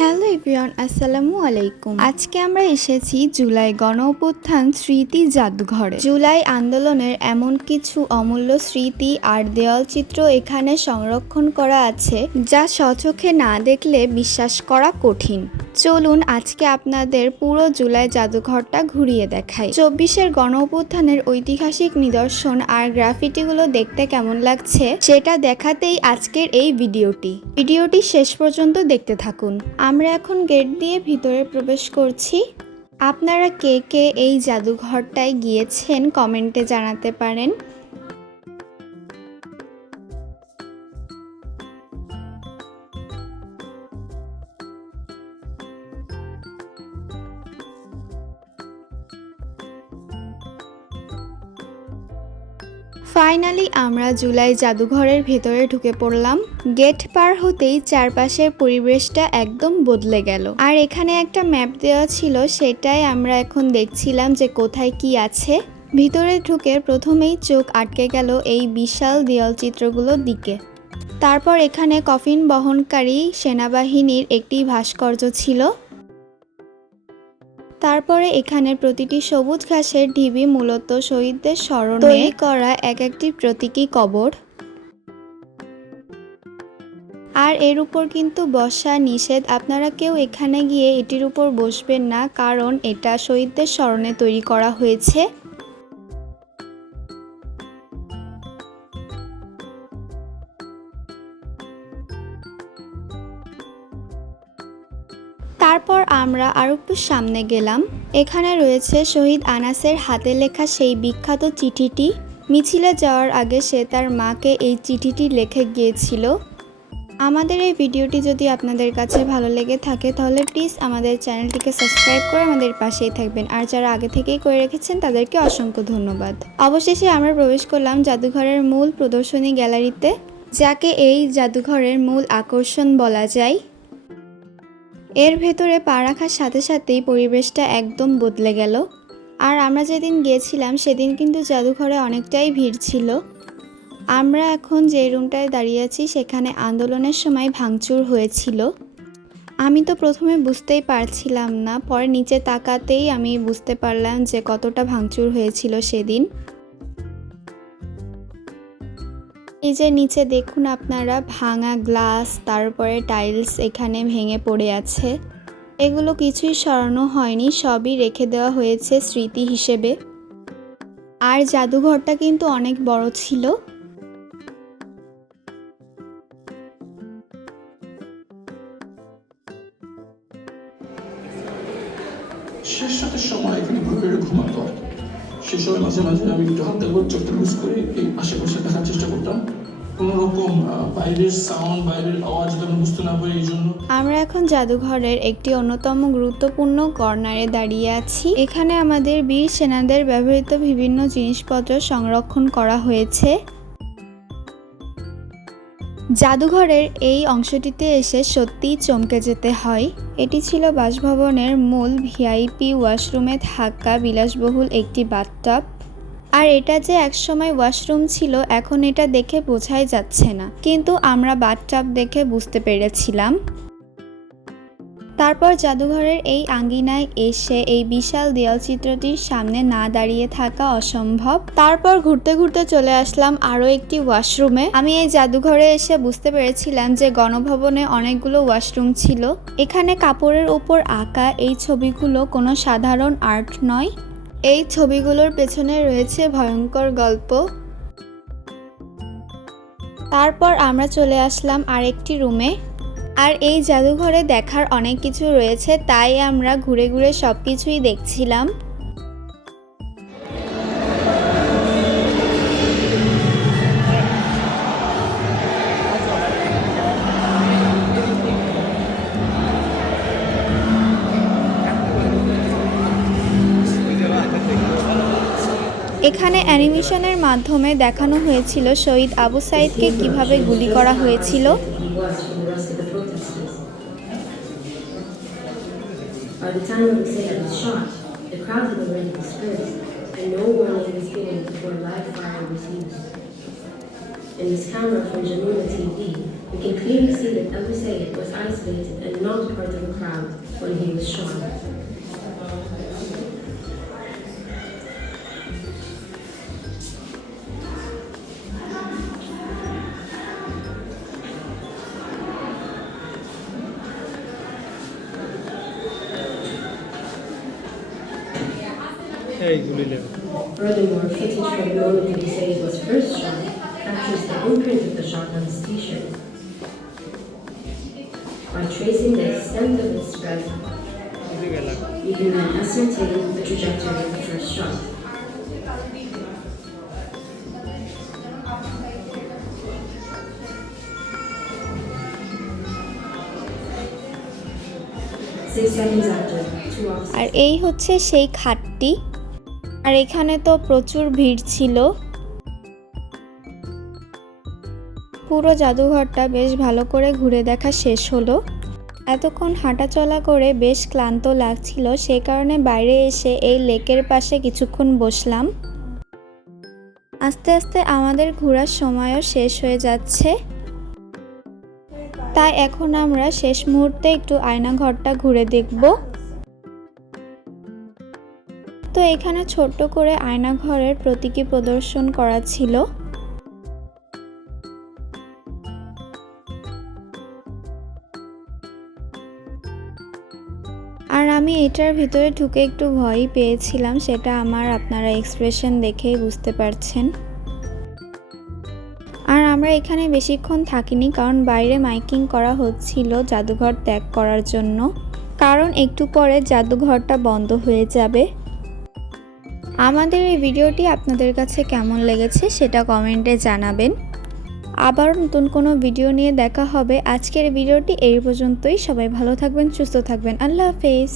Hello everyone, আসসালামু আলাইকুম। আজকে আমরা এসেছি জুলাই গণঅভ্যুত্থান স্মৃতি জাদুঘরে। জুলাই আন্দোলনের এমন কিছু অমূল্য স্মৃতি আর দেয়ালচিত্র এখানে সংরক্ষণ করা আছে যা স্বচক্ষে না দেখলে বিশ্বাস করা কঠিন। চলুন আজকে আপনাদের পুরো জুলাই জাদুঘরটা ঘুরিয়ে দেখাই। 24-এর গণঅভ্যুত্থানের ঐতিহাসিক নিদর্শন আর গ্রাফিটিগুলো দেখতে কেমন লাগছে সেটা দেখাতেই আজকের এই ভিডিওটি শেষ পর্যন্ত দেখতে থাকুন। আমরা এখন গেট দিয়ে ভিতরে প্রবেশ করছি। আপনারা কে কে এই জাদুঘরটায় গিয়েছেন কমেন্টে জানাতে পারেন। ফাইনালি আমরা জুলাই জাদুঘরের ভেতরে ঢুকে পড়লাম। গেট পার হতেই চারপাশের পরিবেশটা একদম বদলে গেল। আর এখানে একটা ম্যাপ দেওয়া ছিল, সেটাই আমরা এখন দেখছিলাম যে কোথায় কি আছে। ভিতরে ঢুকে প্রথমেই চোখ আটকে গেল এই বিশাল দেয়াল চিত্রগুলোর দিকে। তারপর এখানে কফিন বহনকারী সেনাবাহিনীর একটি ভাস্কর্য ছিল। তারপরে এখানের প্রতিটি সবুজ ঘাসের ঢিবি মূলত শহীদদের স্মরণে তৈরি করা একটি প্রতীকী কবর। আর এর উপর কিন্তু বসা নিষেধ, আপনারা কেউ এখানে গিয়ে এটির উপর বসবেন না, কারণ এটা শহীদদের স্মরণে তৈরি করা হয়েছে। তারপর আমরা আরো একটু সামনে গেলাম। এখানে রয়েছে শহীদ আনাসের হাতে লেখা সেই বিখ্যাত চিঠিটি। মিছিলে যাওয়ার আগে সে তার মাকে এই চিঠিটি লিখে গিয়েছিল। আমাদের এই ভিডিওটি যদি আপনাদের কাছে ভালো লেগে থাকে তাহলে প্লিজ আমাদের চ্যানেলটিকে সাবস্ক্রাইব করে আমাদের পাশেই থাকবেন। আর যারা আগে থেকেই করে রেখেছেন তাদেরকে অসংখ্য ধন্যবাদ। অবশেষে আমরা প্রবেশ করলাম জাদুঘরের মূল প্রদর্শনী গ্যালারিতে, যাকে এই জাদুঘরের মূল আকর্ষণ বলা যায়। এর ভেতরে পা রাখার সাথে সাথেই পরিবেশটা একদম বদলে গেল। আর আমরা যেদিন গিয়েছিলাম সেদিন কিন্তু জাদুঘরে অনেকটাই ভিড় ছিল। আমরা এখন যে রুমটায় দাঁড়িয়ে আছি সেখানে আন্দোলনের সময় ভাঙচুর হয়েছিল। আমি তো প্রথমে বুঝতেই পারছিলাম না, পরে নিচে তাকাতেই আমি বুঝতে পারলাম যে কতটা ভাঙচুর হয়েছিল সেদিন। এই যে নিচে দেখুন আপনারা, ভাঙা গ্লাস, তারপরে টাইলস এখানে ভেঙে পড়ে আছে। এগুলো কিছুই সরানো হয়নি, সবই রেখে দেওয়া হয়েছে স্মৃতি হিসেবে। আর জাদুঘরটা কিন্তু অনেক বড় ছিল। শেষ রাতের সময় এখানে ঘুরে ঘুমাতো। সে সময় মাঝে মাঝে আমি একটু হালকা করে চোখটা লুজ করে এই আশেপাশে দেখার চেষ্টা করতাম। কোনো রকম বাইরের সাউন্ড, বাইরের আওয়াজ যেন বুঝতে না পারি, এই জন্য। আমরা এখন জাদুঘরের একটি অন্যতম গুরুত্বপূর্ণ কর্নারে দাঁড়িয়ে আছি। এখানে আমাদের বীর সেনাদের ব্যবহৃত বিভিন্ন জিনিসপত্র সংরক্ষণ করা হয়েছে। জাদুঘরের এই অংশটিতে এসে সত্যিই চমকে যেতে হয়। এটি ছিল বাসভবনের মূল ভিআইপি ওয়াশরুমে থাকা বিলাসবহুল একটি বাথটাব। আর এটা যে একসময় ওয়াশরুম ছিল এখন এটা দেখে বোঝাই যাচ্ছে না, কিন্তু আমরা বাথটাব দেখে বুঝতে পেরেছিলাম। তারপর জাদুঘরের এই আঙ্গিনায় এসে এই বিশাল দেয়ালচিত্রটির সামনে না দাঁড়িয়ে থাকা অসম্ভব। তারপর ঘুরতে ঘুরতে চলে আসলাম আরও একটি ওয়াশরুমে। আমি এই জাদুঘরে এসে বুঝতে পেরেছিলাম যে গণভবনে অনেকগুলো ওয়াশরুম ছিল। এখানে কাপড়ের উপর আঁকা এই ছবিগুলো কোনো সাধারণ আর্ট নয়। এই ছবিগুলোর পেছনে রয়েছে ভয়ঙ্কর গল্প। তারপর আমরা চলে আসলাম আরেকটি রুমে। আর এই জাদুঘরে দেখার অনেক কিছু রয়েছে, তাই আমরা ঘুরে ঘুরে সব কিছুই দেখছিলাম। এখানে অ্যানিমেশনের মাধ্যমে দেখানো হয়েছিল শহীদ আবু সাইদকে কিভাবে গুলি করা হয়েছিল। By the time Hussein was shot, the crowd had already dispersed, and no warning was given before live fire was used. In this camera from Jamuna TV, we can clearly see that Abu Sayyid was isolated and not part of a crowd when he was shot. Furthermore, footage from the moment Abu Sayyid was first shot captures the imprint of the shot on his t-shirt. By tracing the extent of its spread, you can then ascertain the trajectory of the first shot. Six seconds after, two officers. আর এই হচ্ছে সেই খাটটি। আর এখানে তো প্রচুর ভিড় ছিল। পুরো জাদুঘরটা বেশ ভালো করে ঘুরে দেখা শেষ হলো। এতক্ষণ হাঁটাচলা করে বেশ ক্লান্ত লাগছিল, সেই কারণে বাইরে এসে এই লেকের পাশে কিছুক্ষণ বসলাম। আস্তে আস্তে আমাদের ঘোরার সময়ও শেষ হয়ে যাচ্ছে, তাই এখন আমরা শেষ মুহূর্তে একটু আয়নাঘরটা ঘুরে দেখব। তো এখানে ছোট্ট করে আয়নাঘরের প্রতীকী প্রদর্শন করা ছিল। আর আমি এটার ভিতরে ঢুকে একটু ভয়ই পেয়েছিলাম, সেটা আপনারা এক্সপ্রেশন দেখেই বুঝতে পারছেন। আর আমরা এখানে বেশিক্ষণ থাকিনি, কারণ বাইরে মাইকিং করা হচ্ছিল জাদুঘর ত্যাগ করার জন্য, কারণ একটু পরে জাদুঘরটা বন্ধ হয়ে যাবে। আমাদের এই ভিডিওটি আপনাদের কাছে কেমন লেগেছে সেটা কমেন্টে জানাবেন। আবার নতুন কোনো ভিডিও নিয়ে দেখা হবে। আজকের ভিডিওটি এই পর্যন্তই। সবাই ভালো থাকবেন, সুস্থ থাকবেন। আল্লাহ হাফেজ।